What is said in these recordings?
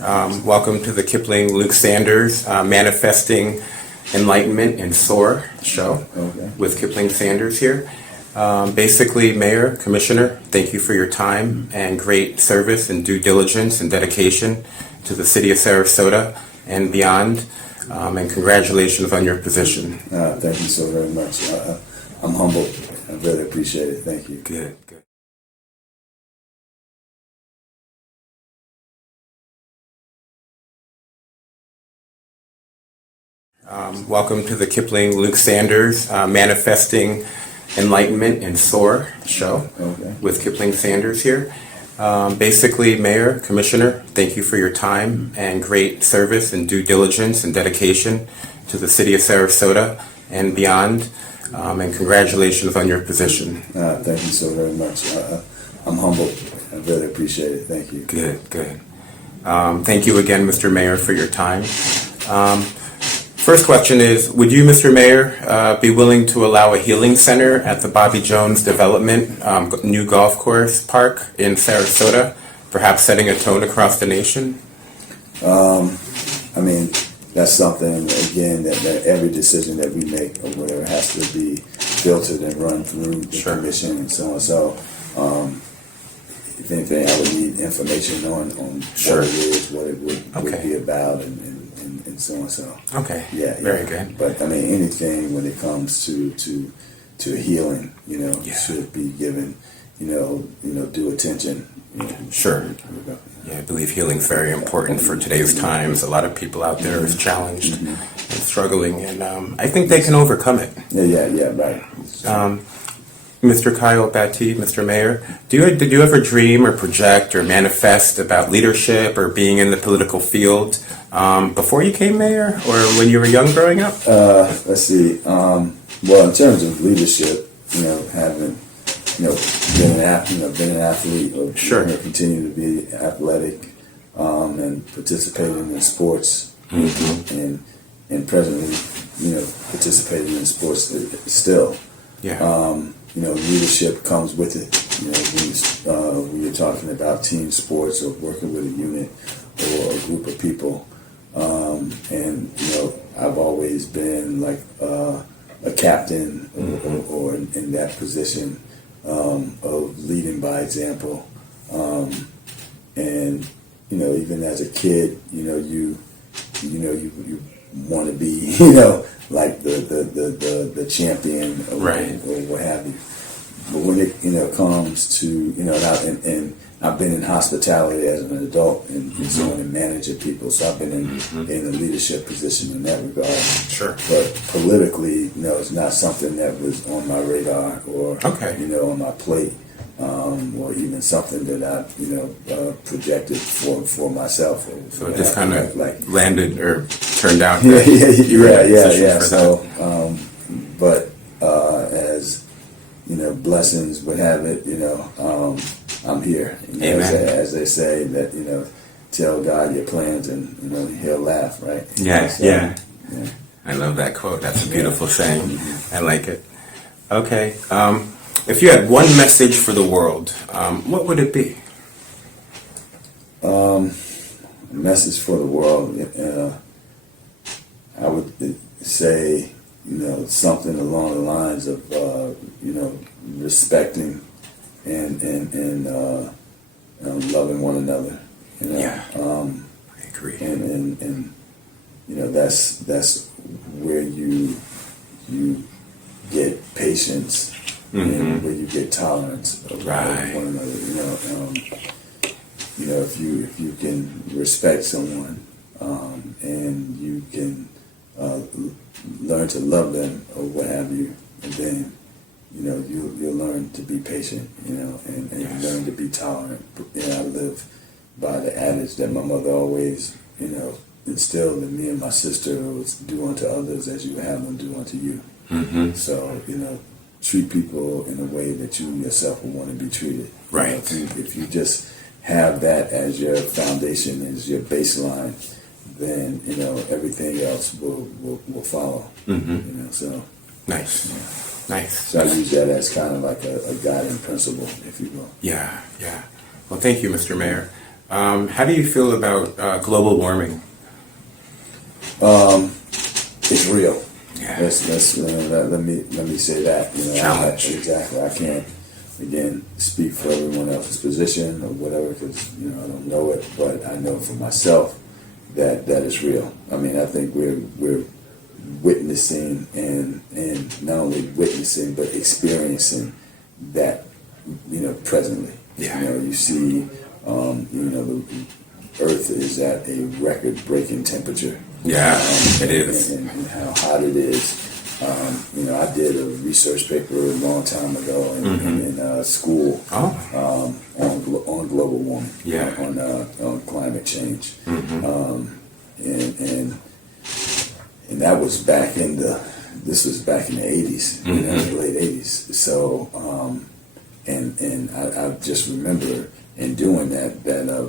Welcome to the Kipling Luke Sanders Manifesting Enlightenment and Soar show with Kipling Sanders here. Basically, Mayor, Commissioner, thank you for your time and great service and due diligence and dedication to the city of Sarasota and beyond. And congratulations on your position. Thank you so very much. I'm humbled. I really appreciate it. Thank you. Good. Welcome to the Kipling Luke Sanders Manifesting Enlightenment and Soar show with Kipling Sanders here. Basically, Mayor, Commissioner, thank you for your time and great service and due diligence and dedication to the city of Sarasota and beyond. And congratulations on your position. Thank you so very much. I'm humbled. I really appreciate it. Thank you. Good. Thank you again, Mr. Mayor, for your time. First question is, would you, Mr. Mayor, be willing to allow a healing center at the Bobby Jones Development new golf course park in Sarasota, perhaps setting a tone across the nation? I mean, that's something, again, that every decision that we make or whatever has to be filtered and run through the commission and so on. So, if anything, I would need information on what it is, what it would be about, and so on. So, very good. But I mean, anything when it comes to healing, should be given, due attention. Yeah, I believe healing is very important for today's times. A lot of people out there is challenged and struggling, and I think they can overcome it. Right. Mr. Kyle Battie, Mr. Mayor, did you ever dream or project or manifest about leadership or being in the political field before you became mayor or when you were young growing up? Let's see. Well, in terms of leadership, having been an athlete or continue to be athletic and participating in sports and presently participating in sports still. Leadership comes with it. When you're talking about team sports or working with a unit or a group of people, and I've always been like a captain or in that position of leading by example, and even as a kid, you want to be like the champion or what have you. But when it comes to and I've been in hospitality as an adult and so on, and managing people, so I've been in a leadership position in that regard. But politically, it's not something that was on my radar or on my plate, or even something that I projected for myself. So it just kind of like landed or turned out. So, but as blessings would have it, I'm here. As they say that tell God your plans and He'll laugh, right? Yeah. I love that quote. That's a beautiful saying. I like it. Okay. If you had one message for the world, what would it be? A message for the world. I would say, something along the lines of, respecting and loving one another. I agree. And that's where you get patience and where you get tolerance of one another. If you can respect someone and you can learn to love them or what have you, and then you'll learn to be patient, and learn to be tolerant. I live by the adage that my mother always, instilled in me and my sister was do unto others as you have them do unto you. So, treat people in a way that you yourself would want to be treated. Right. If you just have that as your foundation, as your baseline, then everything else will follow. So nice. So I use that as kind of like a guiding principle, if you will. Yeah. Well, thank you, Mr. Mayor. How do you feel about global warming? It's real. Yeah. Let me say that. Challenge. Exactly. I can't again speak for everyone else's position or whatever because I don't know it, but I know for myself that is real. I mean, I think we're witnessing and not only witnessing but experiencing that presently. Yeah. You see, the Earth is at a record-breaking temperature. Yeah, it is. And how hot it is. I did a research paper a long time ago in school on global warming, Yeah. on climate change, Mm-hmm. and that was back in the 80s, Mm-hmm. the late 80s. So and I just remember in doing that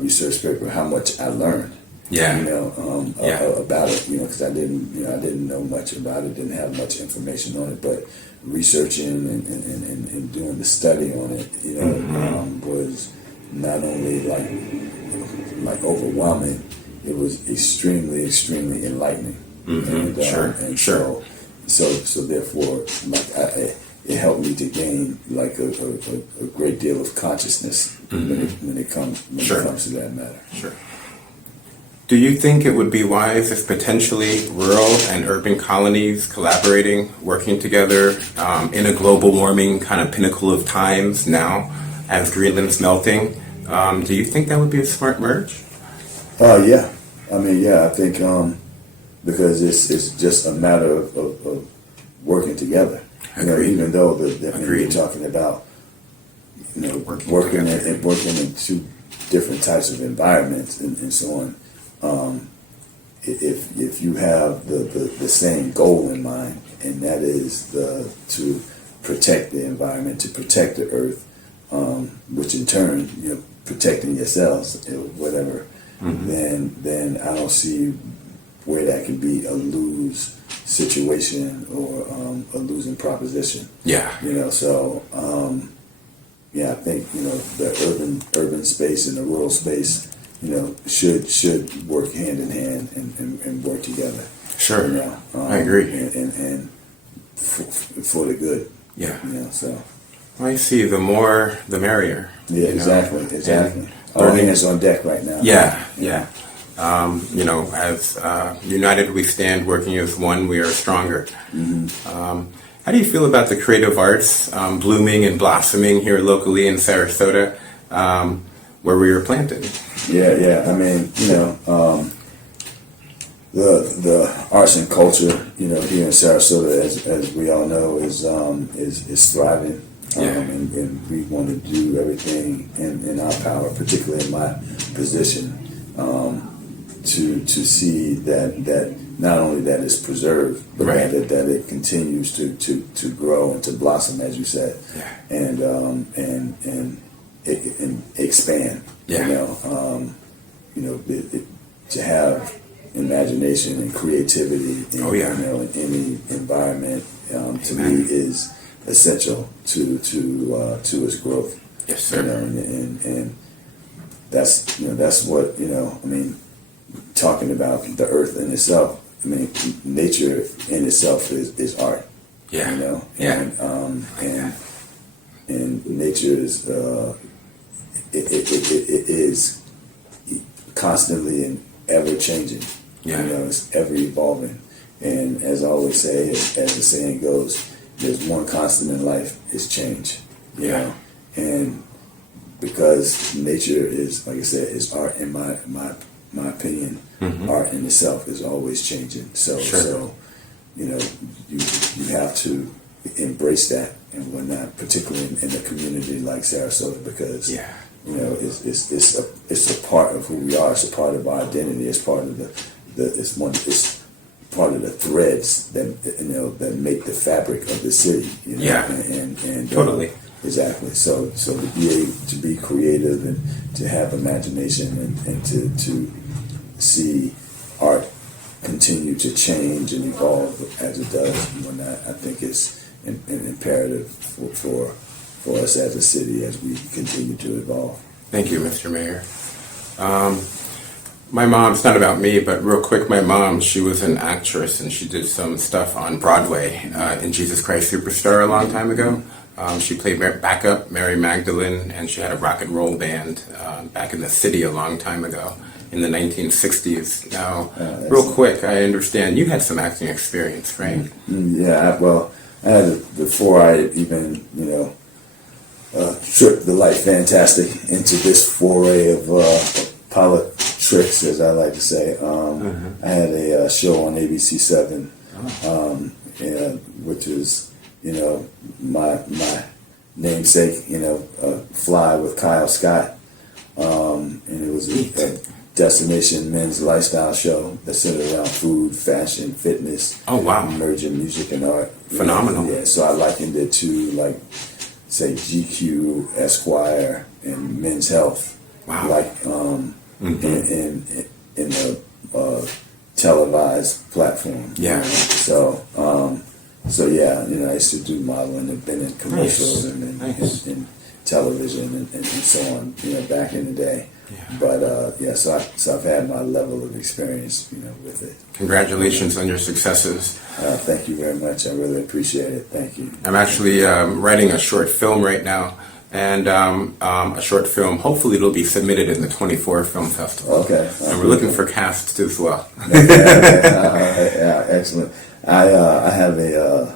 research paper how much I learned. Yeah. About it, because I didn't know much about it, didn't have much information on it, but researching and doing the study on it, was not only like overwhelming, it was extremely, extremely enlightening. Mm-hmm. Sure. So therefore, it helped me to gain like a great deal of consciousness when it comes to that matter. Sure. Do you think it would be wise if potentially rural and urban colonies collaborating, working together in a global warming kind of pinnacle of times now as Greenland's melting? Do you think that would be a smart merge? Yeah. I mean, yeah, I think because it's just a matter of working together. Agreed. Even though Agreed. you're talking about working in two different types of environments and so on. If you have the same goal in mind, and that is to protect the environment, to protect the earth, which in turn, protecting yourselves, whatever, then I don't see where that can be a lose situation or a losing proposition. Yeah. So I think the urban space and the rural space should work hand in hand and work together. Sure. I agree. And for the good. Yeah. So. I see. The more, the merrier. Yeah, exactly. All hands on deck right now. Yeah. As united we stand, working as one, we are stronger. How do you feel about the creative arts blooming and blossoming here locally in Sarasota, where we were planted? Yeah. I mean, the arts and culture, here in Sarasota, as we all know, is thriving. And we want to do everything in our power, particularly in my position, to see that not only that it's preserved, but that it continues to grow and to blossom, as you said, and expand. To have imagination and creativity in any environment, to me is essential to its growth. Yes, sir. And that's what I mean. Talking about the earth in itself, I mean, nature in itself is art. Yeah. And nature is it is constantly and ever changing. It's ever evolving. And as I always say, as the saying goes, there's one constant in life, is change. And because nature is, like I said, is art in my opinion. Art in itself is always changing. So you have to embrace that and whatnot, particularly in a community like Sarasota, because it's a part of who we are. It's a part of our identity. It's part of it's part of the threads that make the fabric of the city. And totally. Exactly. So to be creative and to have imagination and to see art continue to change and evolve as it does, and I think it's an imperative for us as a city as we continue to evolve. Thank you, Mr. Mayor. My mom, it's not about me, but real quick, my mom, she was an actress and she did some stuff on Broadway in Jesus Christ Superstar a long time ago. She played backup Mary Magdalene, and she had a rock and roll band back in the city a long time ago in the 1960s. Now, real quick, I understand you had some acting experience, right? Yeah, well, I had before I even, tripped the light fantastic into this foray of politics, as I like to say. I had a show on ABC7, which was, my namesake, Fly with Kyle Scott. And it was a destination men's lifestyle show that centered around food, fashion, fitness. Oh, wow. Emerging music and art. Phenomenal. Yeah, so I likened it to, like, say, GQ, Esquire, and Men's Health. Wow. Like, in a televised platform. Yeah. So yeah, I used to do modeling and been in commercials and television and so on, back in the day. Yeah. But so I've had my level of experience, with it. Congratulations on your successes. Thank you very much. I really appreciate it. Thank you. I'm actually writing a short film right now, and a short film. Hopefully, it'll be submitted in the 24 Film Festival. Okay. And we're looking for casts as well. Yeah, excellent. I have a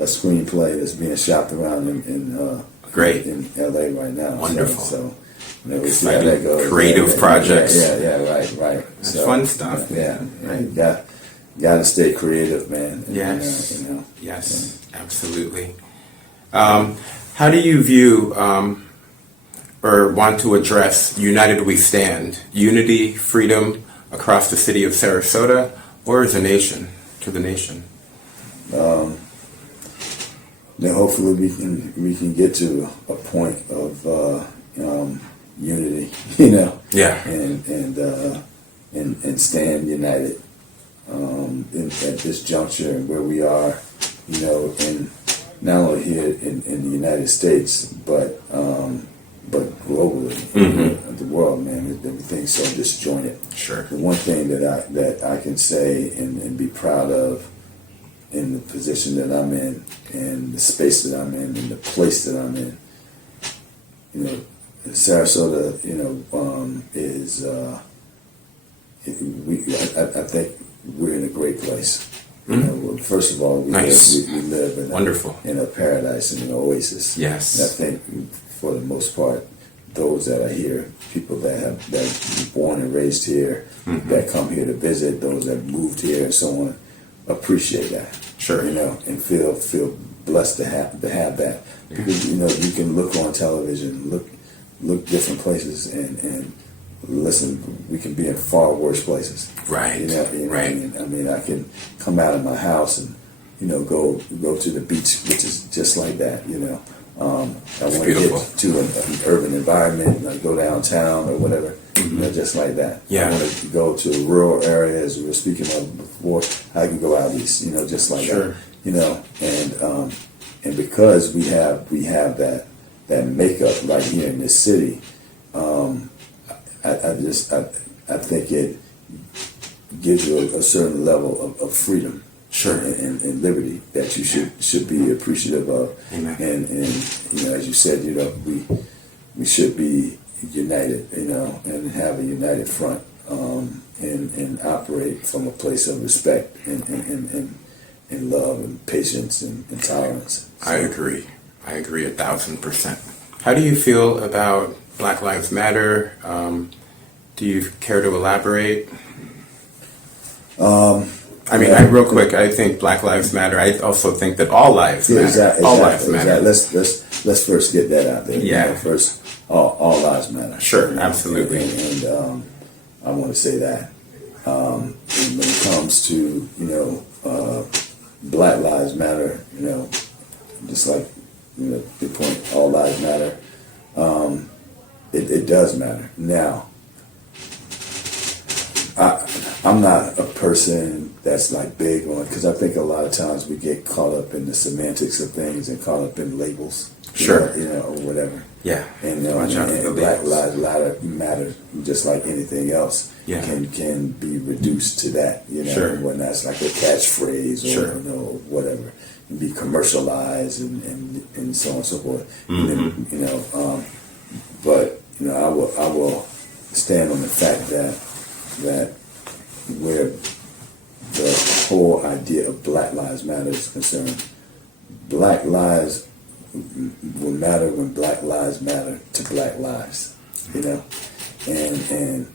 screenplay that's being shopped around in Great. in LA right now. Wonderful. So we'll see how that goes. Creative projects. Yeah, right. That's fun stuff. Yeah, right. You got to stay creative, man. Yes. Yes, absolutely. How do you view or want to address United We Stand, unity, freedom across the city of Sarasota, or as a nation, to the nation? Then hopefully we can get to a point of unity, Yeah. and stand united at this juncture where we are, in not only here in the United States, but globally, the world, man. Everything's so disjointed. Sure. The one thing that I can say and be proud of in the position that I'm in, and the space that I'm in, and the place that I'm in, Sarasota, is I think we're in a great place. First of all, we live Wonderful. in a paradise, in an oasis. Yes. And I think for the most part, those that are here, people that were born and raised here, that come here to visit, those that moved here and so on, appreciate that. Sure. And feel blessed to have that. Because you can look on television, look different places and listen, we can be in far worse places. Right. Right. I mean, I can come out of my house and go to the beach, which is just like that. I want to get to an urban environment, like go downtown or whatever, just like that. Yeah. I want to go to a rural area, as we were speaking of before. I can go out east, just like Sure. that. And because we have that makeup right here in this city, I think it gives you a certain level of freedom. Sure. And liberty that you should be appreciative of. Amen. And as you said, we should be united, and have a united front, and operate from a place of respect and love and patience and tolerance. So, I agree 1,000%. How do you feel about Black Lives Matter? Do you care to elaborate? Real quick, I think Black Lives Matter. I also think that all lives matter. Exactly, all lives matter. Let's first get that out there. Yeah. First, all lives matter. Sure, absolutely. And I want to say that. And when it comes to Black Lives Matter, just like the point, all lives matter. It does matter. Now, I'm not a person that's like big on, because I think a lot of times we get caught up in the semantics of things and caught up in labels. Sure. Or whatever. Yeah. And, Watch out for the Black labels. Lives Matter, just like anything else, Yeah. can be reduced to that, Sure. and when that's like a catchphrase or Sure. whatever, and be commercialized and so on and so forth. And then, but I will stand on the fact that where the whole idea of Black Lives Matter is concerned, Black lives will matter when Black lives matter to Black lives, and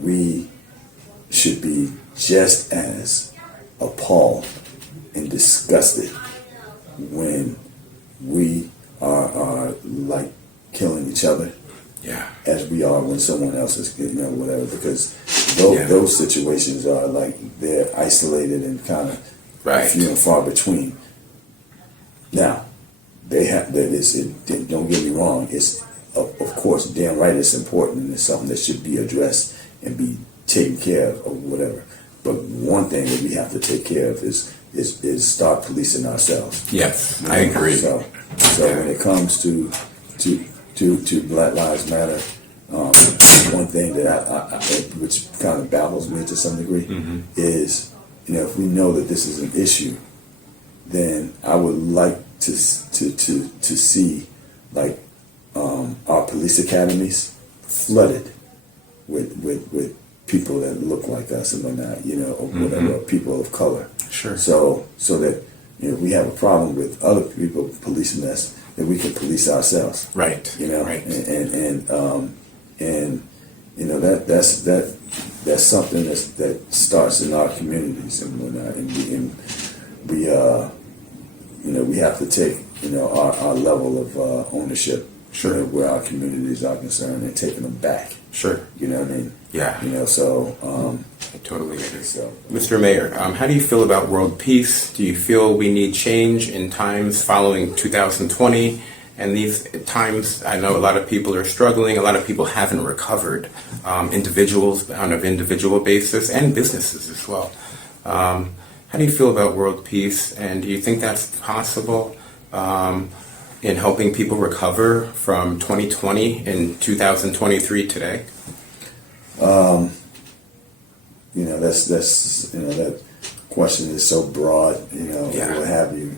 we should be just as appalled and disgusted when we are like killing each other, as we are when someone else is, whatever, because those situations are like they're isolated and kind of few and far between. Now, they have that. Don't get me wrong. It's of course damn right. It's important and it's something that should be addressed and be taken care of or whatever. But one thing that we have to take care of is start policing ourselves. Yes, I agree. So when it comes to Black Lives Matter, one thing that I which kind of baffles me to some degree is, if we know that this is an issue, then I would like to see like our police academies flooded with people that look like us and whatnot, or whatever, people of color. Sure. So that we have a problem with other people policing us, that we can police ourselves. Right. Right. And that's something that starts in our communities and whatnot, and we have to take our level of ownership. Sure. Where our communities are concerned and taking them back. Sure. You know what I mean? Yeah. So I totally agree. So, Mr. Mayor, how do you feel about world peace? Do you feel we need change in times following 2020? And these times, I know a lot of people are struggling. A lot of people haven't recovered. Individuals on an individual basis and businesses as well. How do you feel about world peace? And do you think that's possible in helping people recover from 2020 in 2023 today? That's that question is so broad, what have you.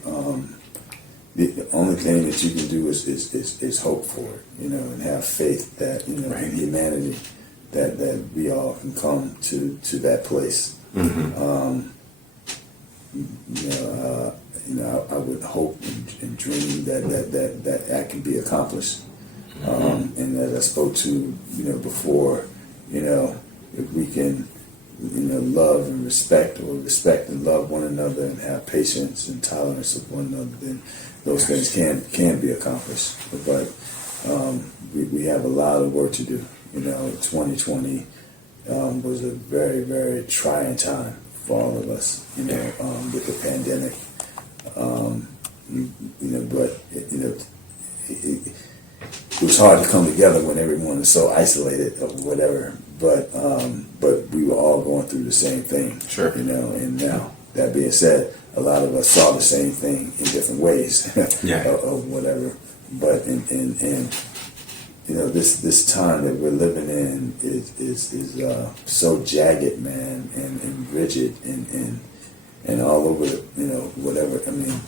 The only thing that you can do is hope for it, and have faith that in humanity that we all can come to that place. I would hope and dream that can be accomplished. And as I spoke to before, if we can love and respect, or respect and love one another, and have patience and tolerance of one another, then those things can be accomplished. But we have a lot of work to do. 2020 was a very, very trying time for all of us. With the pandemic. But it was hard to come together when everyone was so isolated or whatever. But we were all going through the same thing. Sure. And now, that being said, a lot of us saw the same thing in different ways. Or whatever. But this time that we're living in is so jagged, man, and rigid and all over, whatever. I mean,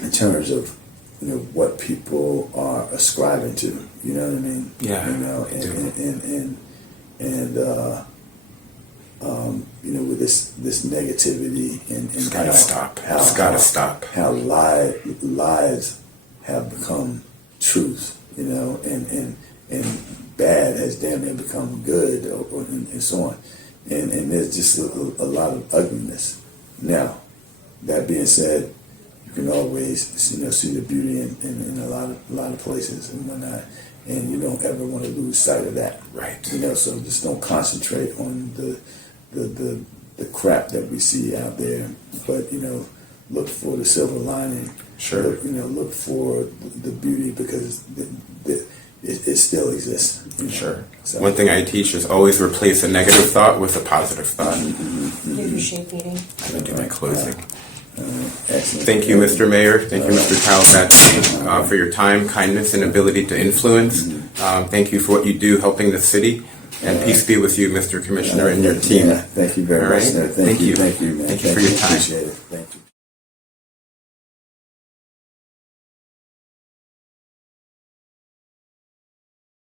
in terms of what people are ascribing to, you know what I mean? Yeah. With this negativity and It's gotta stop. It's gotta stop. How lies have become truth, and bad has damn near become good, and so on. And there's just a lot of ugliness. Now, that being said, you can always see the beauty in a lot of places and whatnot, and you don't ever want to lose sight of that. Right. So just don't concentrate on the crap that we see out there, but look for the silver lining. Sure. Look for the beauty, because it still exists. Sure. So. One thing I teach is always replace a negative thought with a positive thought. Do your shape meeting. I'm going to do my closing. Excellent. Thank you, Mr. Mayor. Thank you, Mr. Kyle Battie, for your time, kindness, and ability to influence. Thank you for what you do helping the city. And peace be with you, Mr. Commissioner, and your team. Thank you very much, sir. Thank you. Thank you, man. Thank you for your time. Appreciate it. Thank you.